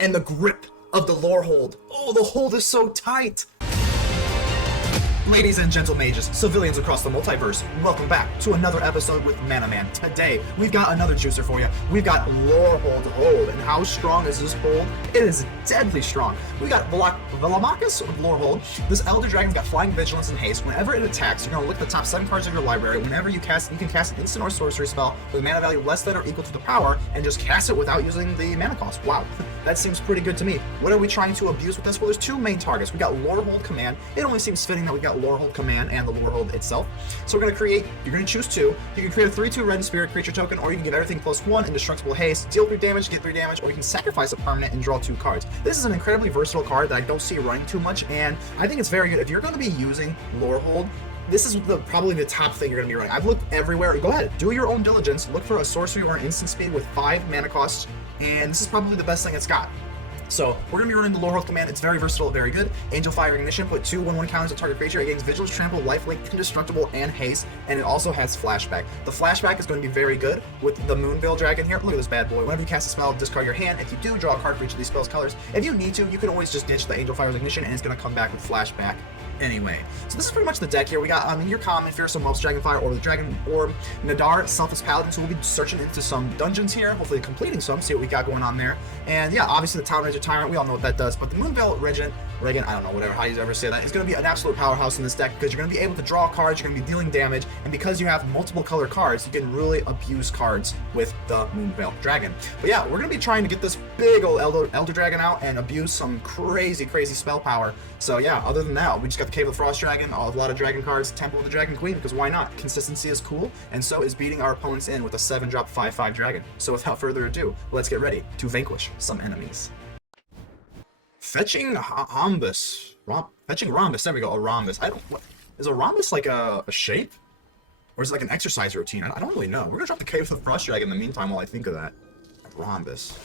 and the grip of the lore hold. Oh, the hold is so tight. Ladies and gentle mages, civilians across the multiverse, welcome back to another episode with ManaMan. Today, we've got another juicer for you. We've got LOREHOLD'S hold, and how strong is this hold? It is deadly strong. We got Velomachus with LOREHOLD. This Elder Dragon's got Flying Vigilance and Haste. Whenever it attacks, you're going to look at the top 7 cards of your library. Whenever you cast, you can cast an instant or sorcery spell with a mana value less than or equal to the power, and just cast it without using the mana cost. Wow, that seems pretty good to me. What are we trying to abuse with this? Well, there's two main targets. We got LOREHOLD command. It only seems fitting that we got LOREHOLD command and the LOREHOLD itself. So we're going to create, you're going to choose two. You can create a 3/2 red and spirit creature token, or you can give everything +1 indestructible haste, deal 3 damage, get 3 damage, or you can sacrifice a permanent and draw 2 cards. This is an incredibly versatile card that I don't see running too much, and I think it's very good. If you're going to be using LOREHOLD, this is probably the top thing you're going to be running. I've looked everywhere. Go ahead, do your own diligence. Look for a sorcery or an instant speed with 5 mana costs, and this is probably the best thing it's got. So, we're going to be running the LOREHOLD command. It's very versatile, very good. Angel Fire Ignition, put 2 1/1 counters on target creature. It gains Vigilance, Trample, Lifelink, Indestructible, and Haste, and it also has Flashback. The Flashback is going to be very good with the Moonveil Dragon here. Look at this bad boy. Whenever you cast a spell, discard your hand. If you do, draw a card for each of these spells' colors. If you need to, you can always just ditch the Angel Fire's Ignition, and it's going to come back with Flashback anyway. So this is pretty much the deck here. We got your common, Fearsome Whelps, Dragonfire, or the Dragon Orb, Nadar, Selfless Paladin. So we'll be searching into some dungeons here, hopefully completing some, see what we got going on there. And yeah, obviously the Town Ranger Tyrant, we all know what that does, but the Moonveil Regent, I don't know, whatever, how you ever say that, is going to be an absolute powerhouse in this deck because you're going to be able to draw cards, you're going to be dealing damage, and because you have multiple color cards, you can really abuse cards with the Moonveil Dragon. But yeah, we're going to be trying to get this big old Elder Dragon out and abuse some crazy spell power. So yeah, other than that, we just got the Cave of the Frost Dragon, a lot of dragon cards, Temple of the Dragon Queen, because why not? Consistency is cool, and so is beating our opponents in with a 7-drop 5/5 dragon. So without further ado, let's get ready to vanquish some enemies. Fetching Rhombus. Fetching Rhombus, there we go, a Rhombus. What, is a Rhombus like a shape? Or is it like an exercise routine? I don't really know. We're gonna drop the Cave of the Frost Dragon in the meantime while I think of that. A Rhombus.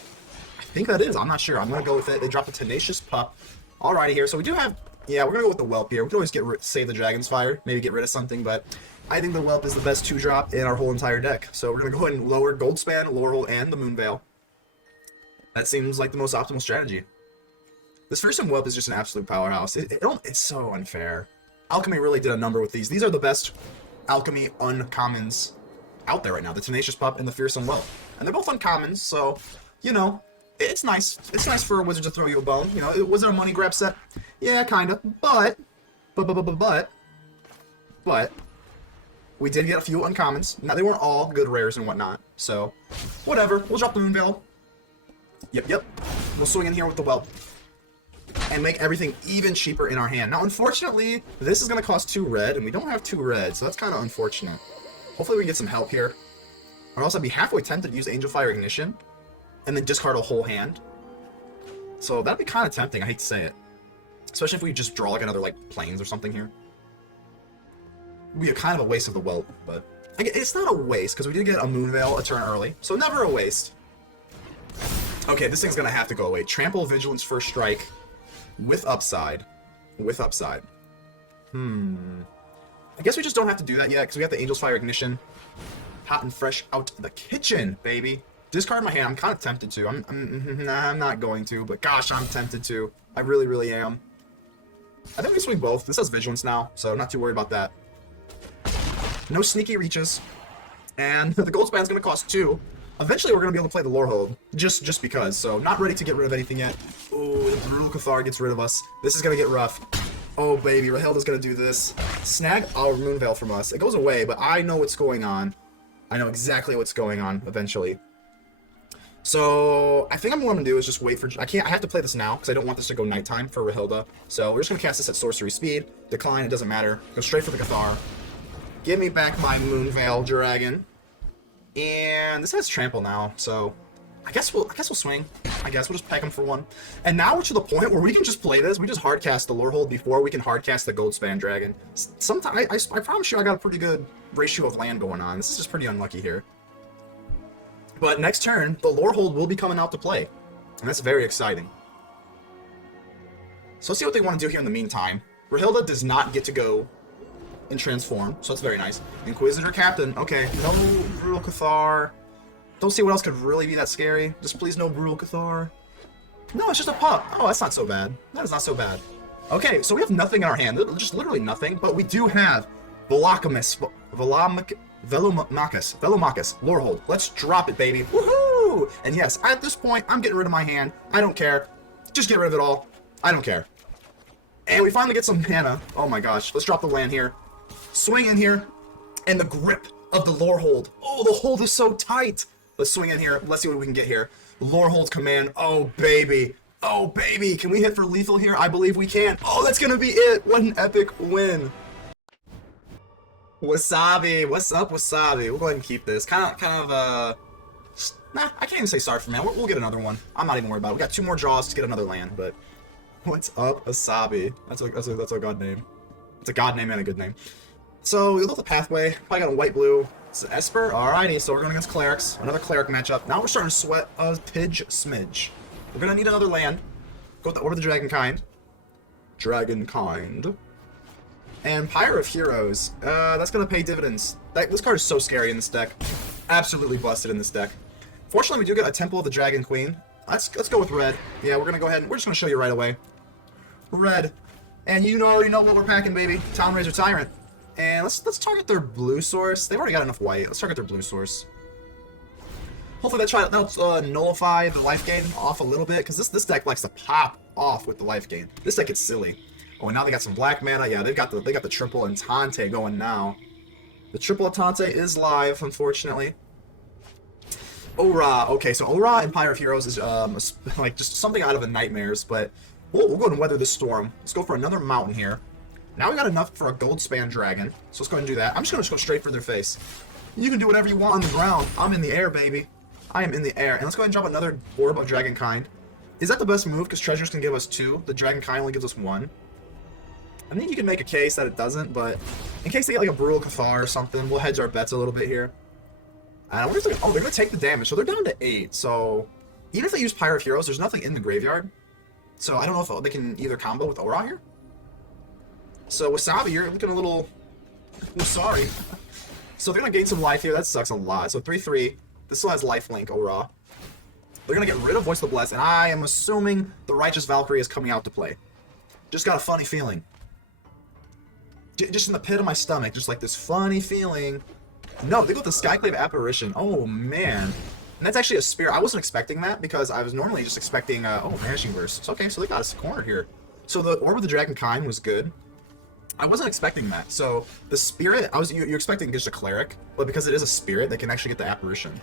I think that is, I'm not sure. I'm gonna go with it. They dropped a Tenacious Pup. Alrighty here, so we do have, yeah, we're gonna go with the Whelp here. We can always save the Dragon's Fire, maybe get rid of something, but I think the Whelp is the best 2-drop in our whole entire deck. So we're gonna go ahead and lower Goldspan, LOREHOLD, and the Moonveil. That seems like the most optimal strategy. This Fearsome Whelp is just an absolute powerhouse. It's so unfair. Alchemy really did a number with these. These are the best Alchemy uncommons out there right now. The Tenacious Pup and the Fearsome Whelp. And they're both uncommons, so, you know, it's nice. It's nice for a wizard to throw you a bone. You know, was it a money grab set? Yeah, kinda. But, we did get a few uncommons. Now, they weren't all good rares and whatnot, so, whatever. We'll drop the Moonveil. Yep. We'll swing in here with the Whelp and make everything even cheaper in our hand. Now, unfortunately, this is going to cost 2 red, and we don't have 2 red, so that's kind of unfortunate. Hopefully we can get some help here. Or else I'd be halfway tempted to use Angel Fire Ignition, and then discard a whole hand. So that'd be kind of tempting, I hate to say it. Especially if we just draw like another, like, Plains or something here. It'd be kind of a waste of the Whelp, but it's not a waste, because we did get a Moonveil a turn early, so never a waste. Okay, this thing's going to have to go away. Trample, Vigilance, First Strike. With upside. I guess we just don't have to do that yet, because we got the Angel's Fire Ignition. Hot and fresh out the kitchen, baby. Discard my hand. I'm kind of tempted to. I'm not going to, but gosh, I'm tempted to. I really am. I think we swing both. This has Vigilance now, so not too worried about that. No sneaky reaches. And the Goldspan's going to cost 2. Eventually, we're going to be able to play the LOREHOLD, just because, so not ready to get rid of anything yet. Oh, the Brutal Cathar gets rid of us. This is going to get rough. Oh, baby, Rahilda's going to do this. Snag our Moonveil from us. It goes away, but I know what's going on. I know exactly what's going on, eventually. So, I think what I'm going to do is just wait for... I have to play this now, because I don't want this to go nighttime for Rahilda. So, we're just going to cast this at sorcery speed. Decline, it doesn't matter. Go straight for the Cathar. Give me back my Moonveil Dragon. And this has Trample now, so I guess we'll swing. I guess we'll just peg him for 1. And now we're to the point where we can just play this. We just hardcast the LOREHOLD before we can hardcast the Goldspan Dragon. Sometimes I promise you I got a pretty good ratio of land going on. This is just pretty unlucky here. But next turn, the LOREHOLD will be coming out to play, and that's very exciting. So let's see what they want to do here in the meantime. Rahilda does not get to go and transform, so that's very nice. Inquisitor Captain, okay, no Brutal Cathar. Don't see what else could really be that scary. Just please no Brutal Cathar. No, it's just a pup. Oh, that's not so bad. That is not so bad. Okay, so we have nothing in our hand. Just literally nothing. But we do have Velomachus, Lorehold. Let's drop it, baby. Woohoo! And yes, at this point, I'm getting rid of my hand. I don't care. Just get rid of it all. I don't care. And we finally get some mana. Oh my gosh. Let's drop the land here. Swing in here. And the grip of the Lorehold. Oh, the hold is so tight. Let's swing in here. Let's see what we can get here. Lorehold's command. Oh, baby. Oh, baby. Can we hit for lethal here? I believe we can. Oh, that's going to be it. What an epic win. Wasabi. What's up, Wasabi? We'll go ahead and keep this. Nah, I can't even say sorry for man. We'll get another one. I'm not even worried about it. We got 2 more draws to get another land, but what's up, Wasabi? That's a god name. It's a god name and a good name. So we look at the pathway. Probably got a white-blue. It's an Esper. Alrighty, so we're going against clerics. Another cleric matchup. Now we're starting to sweat a Pidge smidge. We're going to need another land. Go with the Orb of the Dragonkind. Dragonkind. And Pyre of Heroes. That's going to pay dividends. This card is so scary in this deck. Absolutely busted in this deck. Fortunately, we do get a Temple of the Dragon Queen. Let's go with red. Yeah, we're going to go ahead and we're just going to show you right away. Red. And you already know what we're packing, baby. Townraiser Tyrant. And let's target their blue source. They've already got enough white. Let's target their blue source. Hopefully that'll nullify the life gain off a little bit, because this deck likes to pop off with the life gain. This deck gets silly. Oh, and now they got some black mana. Yeah, they got the triple Entente going now. The triple Entente is live, unfortunately. Ora. Okay, so Ora and Pyre of Heroes is like just something out of the nightmares, but we'll go ahead and weather the storm. Let's go for another mountain here. Now we got enough for a gold span dragon, so let's go ahead and do that. I'm just gonna go straight for their face. You can do whatever you want on the ground. I'm in the air, baby. I am in the air. And let's go ahead and drop another Orb of Dragonkind. Is that the best move? Because treasures can give us 2. The Dragonkind only gives us 1. I think you can make a case that it doesn't, but in case they get like a Brutal Cathar or something, we'll hedge our bets a little bit here. Oh, they're gonna take the damage, so they're down to 8. So even if they use Pyre of Heroes, there's nothing in the graveyard. So I don't know if they can either combo with Ora here. So Wasabi, you're looking a little sorry. So they're gonna gain some life here. That sucks a lot. So 3/3. This still has lifelink, Ora. They're gonna get rid of Voice of the Blessed, and I am assuming the Righteous Valkyrie is coming out to play. Just got a funny feeling. Just in the pit of my stomach, just like this funny feeling. No, they go with the Skyclave Apparition. Oh man. And that's actually a spear. I wasn't expecting that because I was normally just expecting Vanishing Verse. So, okay, so they got us cornered here. So the Orb of the Dragonkind was good. I wasn't expecting that. So the spirit, you're expecting just a cleric, but because it is a spirit, they can actually get the apparition.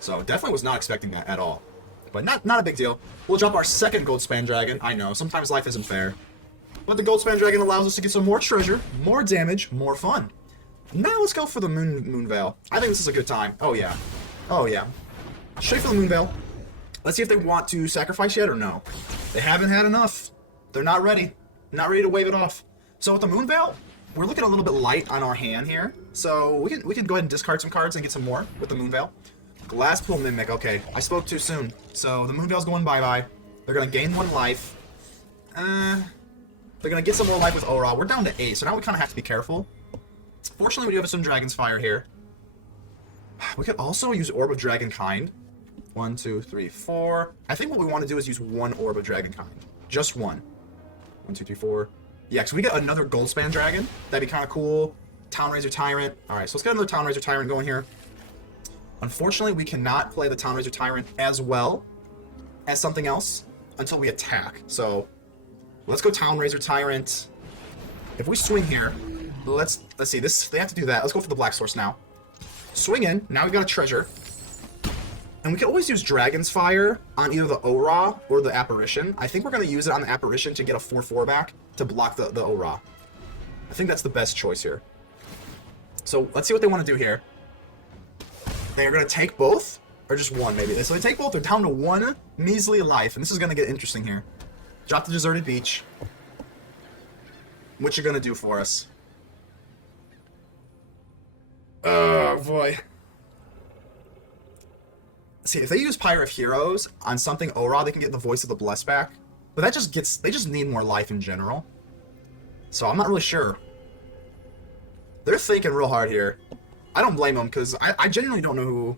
So definitely was not expecting that at all. But not a big deal. We'll drop our second gold span dragon. I know, sometimes life isn't fair. But the gold span dragon allows us to get some more treasure, more damage, more fun. Now let's go for the moon veil. I think this is a good time. Oh yeah. Oh yeah. Straight for the moon veil. Let's see if they want to sacrifice yet or no. They haven't had enough. They're not ready. Not ready to wave it off. So with the moon veil, we're looking a little bit light on our hand here. So we can go ahead and discard some cards and get some more with the moon veil. Glasspool Mimic. Okay, I spoke too soon. So the moon veil's going bye-bye. They're gonna gain 1 life. They're gonna get some more life with Ora. We're down to 8, so now we kind of have to be careful. Fortunately, we do have some Dragon's Fire here. We could also use Orb of Dragonkind. 1, 2, 3, 4. I think what we want to do is use 1 Orb of Dragonkind. Just 1. 1, 2, 3, 4. Yeah, so we get another Goldspan Dragon. That'd be kind of cool. Townraiser Tyrant. Alright, so let's get another Townraiser Tyrant going here. Unfortunately, we cannot play the Townraiser Tyrant as well as something else until we attack. So let's go Townraiser Tyrant. If we swing here, let's see. They have to do that. Let's go for the Black Source now. Swing in. Now we've got a treasure. And we can always use Dragon's Fire on either the Ora or the Apparition. I think we're going to use it on the Apparition to get a 4/4 back to block the Ora. I think that's the best choice here. So let's see what they want to do here. They're going to take both, or just 1 maybe. So they take both. They're down to 1 measly life, and this is going to get interesting here. Drop the Deserted Beach. What you going to do for us? Oh boy. See, if they use Pyre of Heroes on something Ora, they can get the Voice of the Blessed back. But that just gets... They just need more life in general. So I'm not really sure. They're thinking real hard here. I don't blame them, because I genuinely don't know who...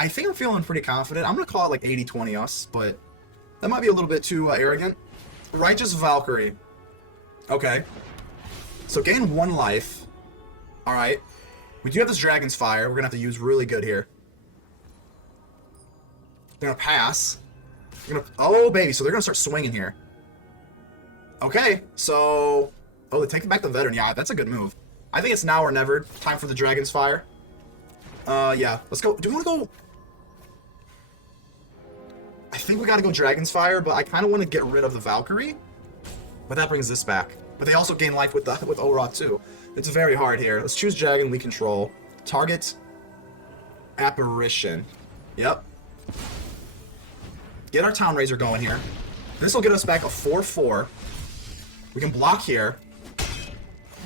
I think I'm feeling pretty confident. I'm going to call it like 80-20 us, but That might be a little bit too arrogant. Righteous Valkyrie. Okay. So gain 1 life. Alright. We do have this Dragon's Fire. We're going to have to use really good here. They're going to pass. Oh, baby. So they're going to start swinging here. Okay. So... Oh, they're taking back the Veteran. Yeah, that's a good move. I think it's now or never. Time for the Dragon's Fire. Yeah. Let's go. Do we want to go... I think we got to go Dragon's Fire, but I kind of want to get rid of the Valkyrie. But that brings this back. But they also gain life with Ora too. It's very hard here. Let's choose Dragon we control. Target Apparition. Yep. Get our Town Razor going here. This will get us back a 4/4. We can block here.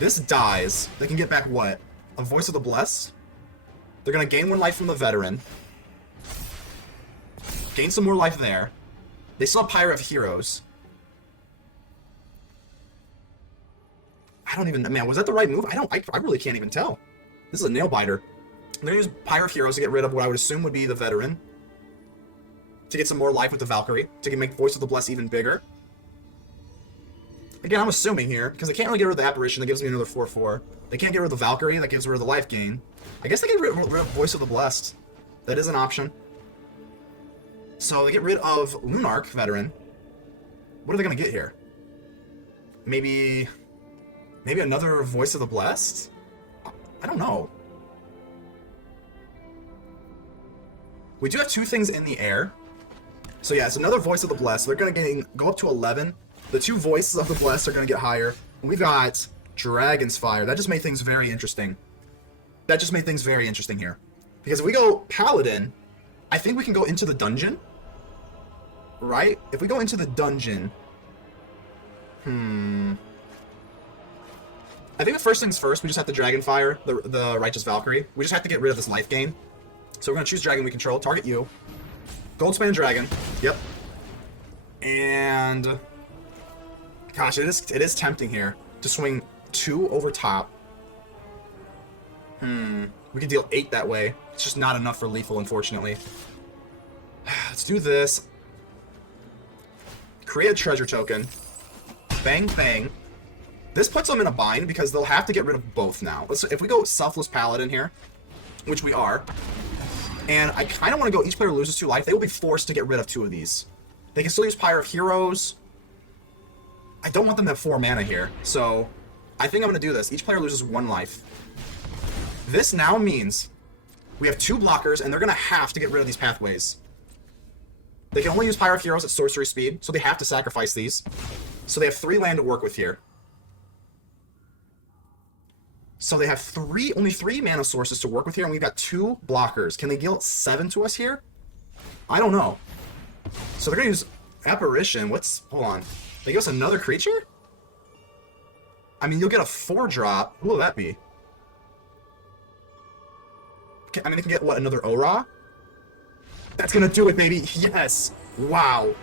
This dies. They can get back what? A Voice of the Blessed? They're going to gain 1 life from the Veteran. Gain some more life there. They still have Pyre of Heroes. I don't even... Man, was that the right move? I really can't even tell. This is a nail-biter. I'm going to use Pyre of Heroes to get rid of what I would assume would be the Veteran. To get some more life with the Valkyrie. To make Voice of the Blessed even bigger. Again, I'm assuming here, because they can't really get rid of the Apparition. That gives me another 4/4. They can't get rid of the Valkyrie. That gives rid of the life gain. I guess they get rid of Voice of the Blessed. That is an option. So they get rid of Lunarch Veteran. What are they going to get here? Maybe another Voice of the Blessed? I don't know. We do have 2 things in the air. So yeah, it's another Voice of the Blessed. They're going to go up to 11. The 2 Voices of the Blessed are going to get higher. And we've got Dragon's Fire. That just made things very interesting. Here. Because if we go Paladin, I think we can go into the dungeon. Right? If we go into the dungeon... I think the first things first, we just have to Dragon Fire the Righteous Valkyrie. We just have to get rid of this life gain. So we're going to choose Dragon we control, target you. Goldspan Dragon. Yep. And... Gosh, it is tempting here to swing 2 over top. We can deal 8 that way. It's just not enough for lethal, unfortunately. Let's do this. Create a treasure token. Bang, bang. This puts them in a bind because they'll have to get rid of both now. If we go Selfless Paladin here, which we are, and I kind of want to go each player loses 2 life, they will be forced to get rid of 2 of these. They can still use Pyre of Heroes. I don't want them to have 4 mana here, so I think I'm going to do this. Each player loses 1 life. This now means we have 2 blockers, and they're going to have to get rid of these pathways. They can only use Pyre of Heroes at sorcery speed, so they have to sacrifice these. So they have 3 land to work with here. So they have only 3 mana sources to work with here, and we've got 2 blockers. Can they deal 7 to us here? I don't know. So they're going to use Apparition. Hold on. They give us another creature? I mean, you'll get a 4-drop. Who will that be? I mean, they can get, what, another Ora? That's going to do it, baby. Yes. Wow.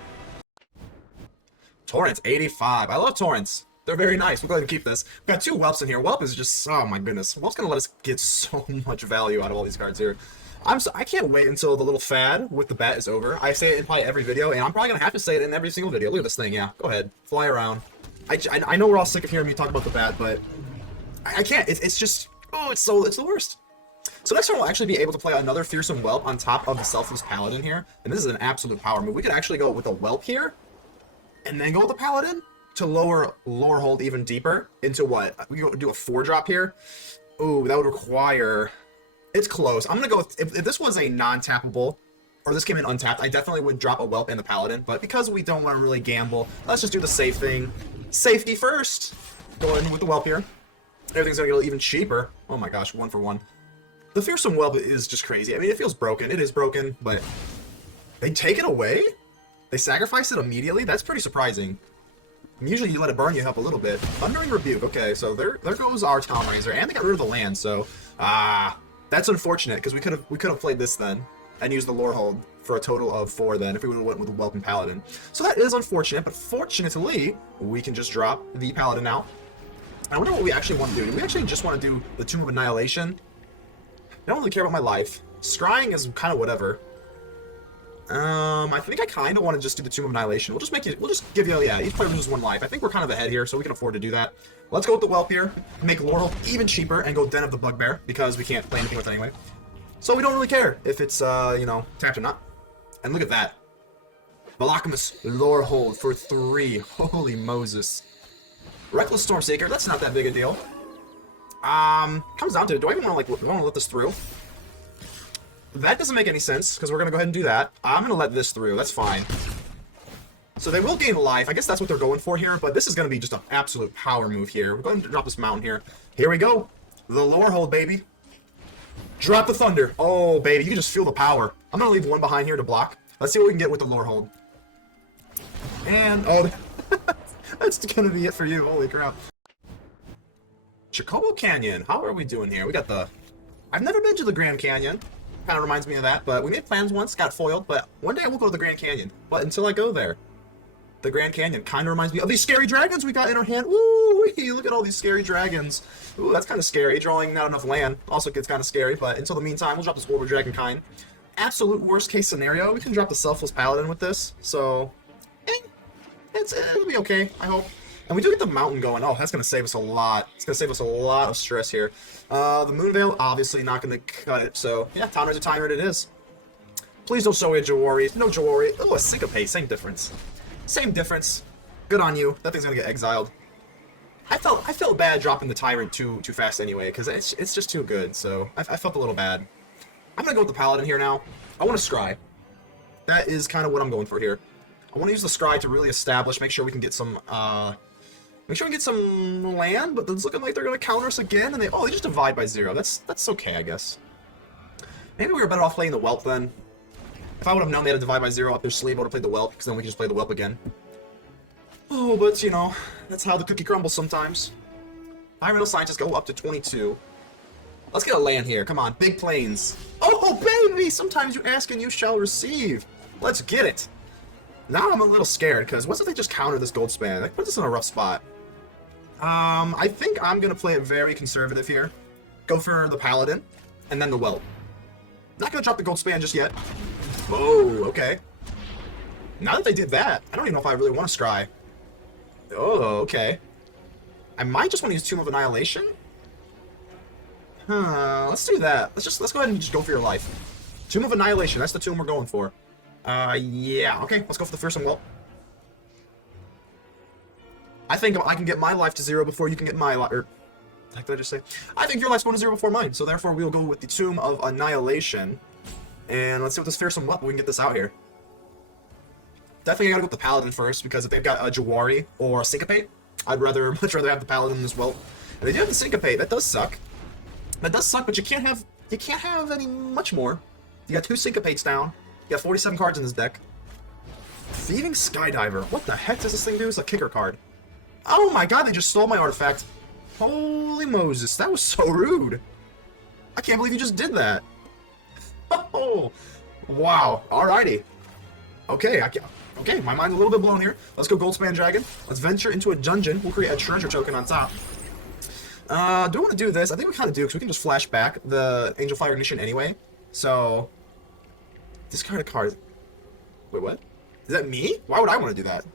Torrents, 85. I love Torrents. They're very nice. We'll go ahead and keep this. We've got 2 Whelps in here. Whelp is just... Oh, my goodness. Whelp's going to let us get so much value out of all these cards here. I can't wait until the little fad with the bat is over. I say it in probably every video, and I'm probably going to have to say it in every single video. Look at this thing, yeah. Go ahead. Fly around. I know we're all sick of hearing me talk about the bat, but I can't. It's just... Oh, it's the worst. So next time we'll actually be able to play another Fearsome Whelp on top of the Selfless Paladin here. And this is an absolute power move. We could actually go with a Whelp here, and then go with the Paladin to lower Lorehold even deeper into what? We could do a 4-drop here. Ooh, that would require... It's close. I'm going to go with... If this was a non-tappable, or this came in untapped, I definitely would drop a Whelp and the Paladin. But because we don't want to really gamble, let's just do the safe thing. Safety first. Go in with the Whelp here. Everything's going to get even cheaper. Oh my gosh, 1 for 1. The Fearsome Whelp is just crazy. I mean, it feels broken. It is broken, but they take it away? They sacrifice it immediately? That's pretty surprising. Usually you let it burn you up a little bit. Thundering Rebuke. Okay, so there goes our Town Razor, and they got rid of the land, so... that's unfortunate, because we could have played this then, and used the Lorehold for a total of 4 then, if we would have went with the Welcome Paladin. So that is unfortunate, but fortunately, we can just drop the Paladin now. I wonder what we actually want to do. Do we actually just want to do the Tomb of Annihilation? I don't really care about my life. Scrying is kind of whatever. I think I kind of want to just do the Tomb of Annihilation. We'll just give you, yeah, each player loses 1 life. I think we're kind of ahead here, so we can afford to do that. Let's go with the Whelp here, make Lorehold even cheaper, and go Den of the Bugbear, because we can't play anything with it anyway. So we don't really care if it's, you know, tapped or not. And look at that. Alchemist Lorehold for 3. Holy Moses. Reckless Stormseeker, that's not that big a deal. Comes down to it. Do I even want to let this through? That doesn't make any sense, because we're going to go ahead and do that. I'm going to let this through. That's fine. So they will gain life. I guess that's what they're going for here, but this is going to be just an absolute power move here. We're going to drop this mountain here. Here we go. The Lorehold, baby. Drop the thunder. Oh, baby. You can just feel the power. I'm going to leave 1 behind here to block. Let's see what we can get with the Lorehold. And, oh, that's going to be it for you. Holy crap. Chocobo Canyon. How are we doing here? We got the... I've never been to the Grand Canyon. Kind of reminds me of that, but we made plans once, got foiled, but one day I will go to the Grand Canyon. But until I go there, the Grand Canyon kind of reminds me of these scary dragons we got in our hand. Ooh, look at all these scary dragons. Ooh, that's kind of scary. Drawing not enough land also gets kind of scary, but until the meantime, we'll drop this Orber Dragonkind. Absolute worst case scenario, we can drop the Selfless Paladin with this, so it'll be okay, I hope. And we do get the mountain going. Oh, that's going to save us a lot. It's going to save us a lot of stress here. The Moonveil, obviously not going to cut it. So, yeah, Townra's a Tyrant it is. Please don't show me a Jawari. No Jawari. Oh, a Syncopate. Same difference. Same difference. Good on you. That thing's going to get exiled. I felt bad dropping the Tyrant too fast anyway, because it's just too good. So, I felt a little bad. I'm going to go with the Paladin here now. I want to Scry. That is kind of what I'm going for here. I want to use the Scry to really establish, make sure we can get some, make sure we get some land, but it's looking like they're going to counter us again, and they just divide by 0. That's okay, I guess. Maybe we were better off playing the Whelp then. If I would have known they had to divide by 0 up their sleeve, I would have played the Whelp, because then we could just play the Whelp again. Oh, but, you know, that's how the cookie crumbles sometimes. Environmental Scientists go up to 22. Let's get a land here. Come on, Big Plains. Oh, baby! Sometimes you ask and you shall receive. Let's get it. Now I'm a little scared, because what if they just counter this gold span? That puts us in a rough spot. I think I'm going to play it very conservative here. Go for the Paladin, and then the Whelp. Not going to drop the gold span just yet. Oh, okay. Now that they did that, I don't even know if I really want to Scry. Oh, okay. I might just want to use Tomb of Annihilation. Let's do that. Let's go ahead and just go for your life. Tomb of Annihilation, that's the tomb we're going for. Yeah, okay, let's go for the fearsome Whelp. I think I can get my life to 0 before you can get my life, or, what did I just say? I think your life's going to 0 before mine, so therefore we'll go with the Tomb of Annihilation. And let's see what this fearsome Whelp, we can get this out here. Definitely gotta go with the Paladin first, because if they've got a Jawari or a Syncopate, I'd much rather have the Paladin than this Whelp. And they do have the Syncopate, that does suck. That does suck, but you can't have any much more. You got 2 Syncopates down. You got 47 cards in this deck. Thieving Skydiver. What the heck does this thing do? It's a kicker card. Oh my god, they just stole my artifact. Holy Moses, that was so rude. I can't believe you just did that. Oh, wow. Alrighty. Okay, okay, my mind's a little bit blown here. Let's go Goldspan Dragon. Let's venture into a dungeon. We'll create a treasure token on top. Do I want to do this? I think we kind of do, because we can just flash back the Angel Fire Ignition anyway. So, discard a card. Wait, what? Is that me? Why would I want to do that?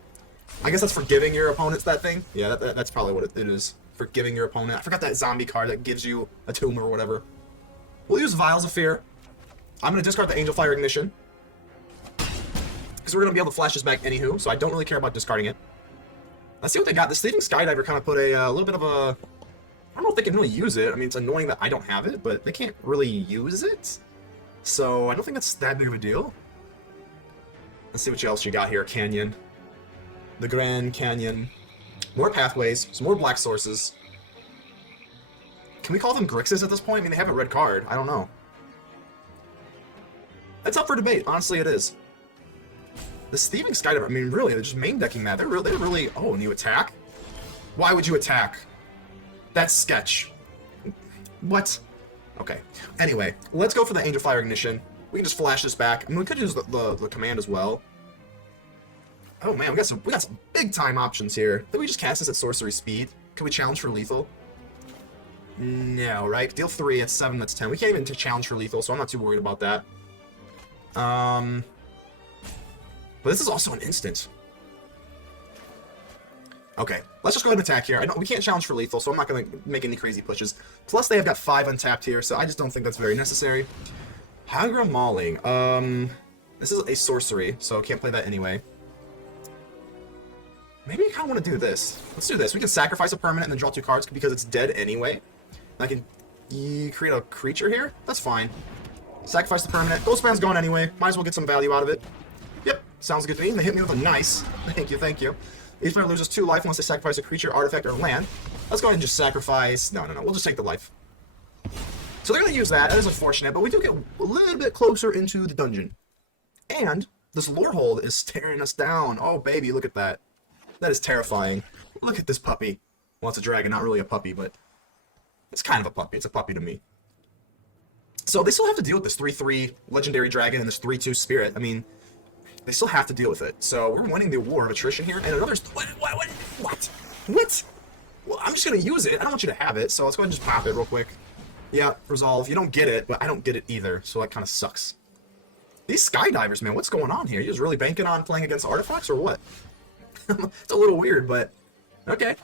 I guess that's for giving your opponents that thing. Yeah, that's probably what it is. For giving your opponent. I forgot that zombie card that gives you a tomb or whatever. We'll use Vials of Fear. I'm going to discard the Angel Fire Ignition. Because we're going to be able to flash this back anywho, so I don't really care about discarding it. Let's see what they got. This Thieving Skydiver kind of put a little bit of a... I don't know if they can really use it. I mean, it's annoying that I don't have it, but they can't really use it. So, I don't think that's that big of a deal. Let's see what else you got here, Canyon. The Grand Canyon. More pathways, some more black sources. Can we call them Grixis at this point? I mean, they have a red card. I don't know. It's up for debate. Honestly, it is. This Thieving Skydiver, I mean, really, they're just main decking that. They're really... Oh, and you attack? Why would you attack? That's sketch. What? Okay. Anyway, let's go for the Angel Fire Ignition. We can just flash this back. I mean, we could use the command as well. Oh man, we got some big time options here. Did we just cast this at sorcery speed? Can we challenge for lethal? No, right? Deal 3 at 7, that's 10. We can't even challenge for lethal, so I'm not too worried about that. But this is also an instant. Okay, let's just go ahead and attack here. We can't challenge for lethal, so I'm not going to make any crazy pushes. Plus, they have got 5 untapped here, so I just don't think that's very necessary. Hagra Mauling. This is a sorcery, so I can't play that anyway. Maybe I kind of want to do this. Let's do this. We can sacrifice a permanent and then draw 2 cards because it's dead anyway. I can create a creature here. That's fine. Sacrifice the permanent. Ghostman's going anyway. Might as well get some value out of it. Yep, sounds good to me. They hit me with a nice. Thank you, thank you. Each player loses 2 life unless they sacrifice a creature, artifact, or land. Let's go ahead and just sacrifice. No. We'll just take the life. So they're going to use that. That is unfortunate, but we do get a little bit closer into the dungeon. And this Lorehold is staring us down. Oh, baby, look at that. That is terrifying. Look at this puppy. Well, it's a dragon, not really a puppy, but it's kind of a puppy. It's a puppy to me. So they still have to deal with this 3/3 legendary dragon and this 3/2 spirit. I mean, they still have to deal with it. So we're winning the war of attrition here. And another... What? Well, I'm just going to use it. I don't want you to have it, so let's go ahead and just pop it real quick. Yeah, resolve. You don't get it, but I don't get it either, so that kind of sucks. These skydivers, man, what's going on here? You just really banking on playing against artifacts or what? It's a little weird, but okay.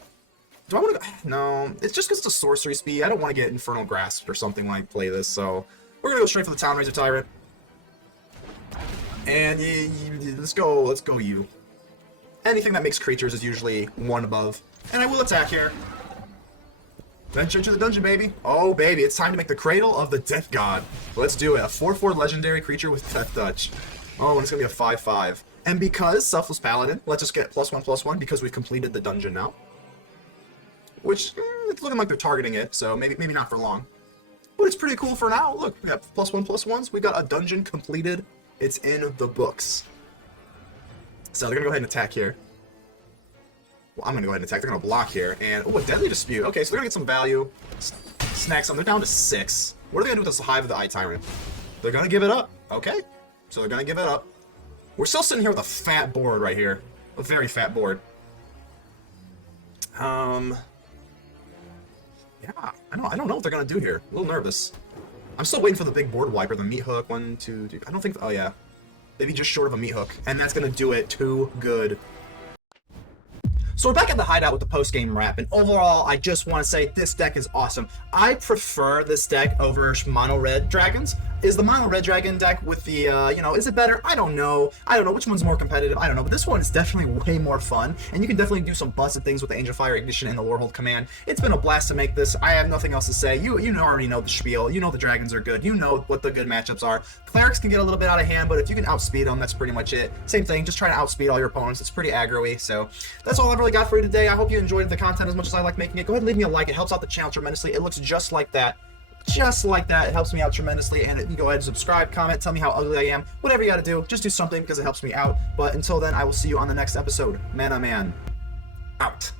Do I want to go? No, it's just because it's a sorcery speed. I don't want to get Infernal Grasp or something when I play this, so we're going to go straight for the Town Razor Tyrant. And let's go you. Anything that makes creatures is usually 1 above. And I will attack here. Venture to the dungeon, baby. Oh, baby, it's time to make the Cradle of the Death God. Let's do it. A 4/4 legendary creature with Death Touch. Oh, and it's going to be a 5/5. And because Selfless Paladin, let's just get +1/+1 because we've completed the dungeon now. Which, it's looking like they're targeting it, so maybe not for long. But it's pretty cool for now. Look, we got +1/+1s. We got a dungeon completed. It's in the books. So they're going to go ahead and attack here. Well, I'm going to go ahead and attack. They're going to block here. And, oh, a Deadly Dispute. Okay, so they're going to get some value. Snack some. They're down to 6. What are they going to do with this Hive of the Eye Tyrant? They're going to give it up. Okay. So they're going to give it up. We're still sitting here with a fat board right here. A very fat board. Yeah, I don't know what they're going to do here. A little nervous. I'm still waiting for the big board wiper, the meat hook. 1, 2, 3. I don't think... Oh, yeah. Maybe just short of a meat hook. And that's going to do it too good. So we're back at the hideout with the post-game wrap, and overall, I just want to say this deck is awesome. I prefer this deck over mono red dragons. Is the mono red dragon deck with the, is it better? I don't know. I don't know which one's more competitive. I don't know, but this one is definitely way more fun, and you can definitely do some busted things with the Angel Fire Ignition and the Lorehold command. It's been a blast to make this. I have nothing else to say. You already know the spiel. You know the dragons are good. You know what the good matchups are. Clerics can get a little bit out of hand, but if you can outspeed them, that's pretty much it. Same thing, just try to outspeed all your opponents. It's pretty aggro-y, so that's all I've really got for you today. I hope you enjoyed the content as much as I like making it. Go ahead and leave me a like. It helps out the channel tremendously. It looks just like that. Just like that. It helps me out tremendously. And you can go ahead and subscribe, comment, tell me how ugly I am. Whatever you gotta do, just do something because it helps me out. But until then, I will see you on the next episode. ManaMan. Out.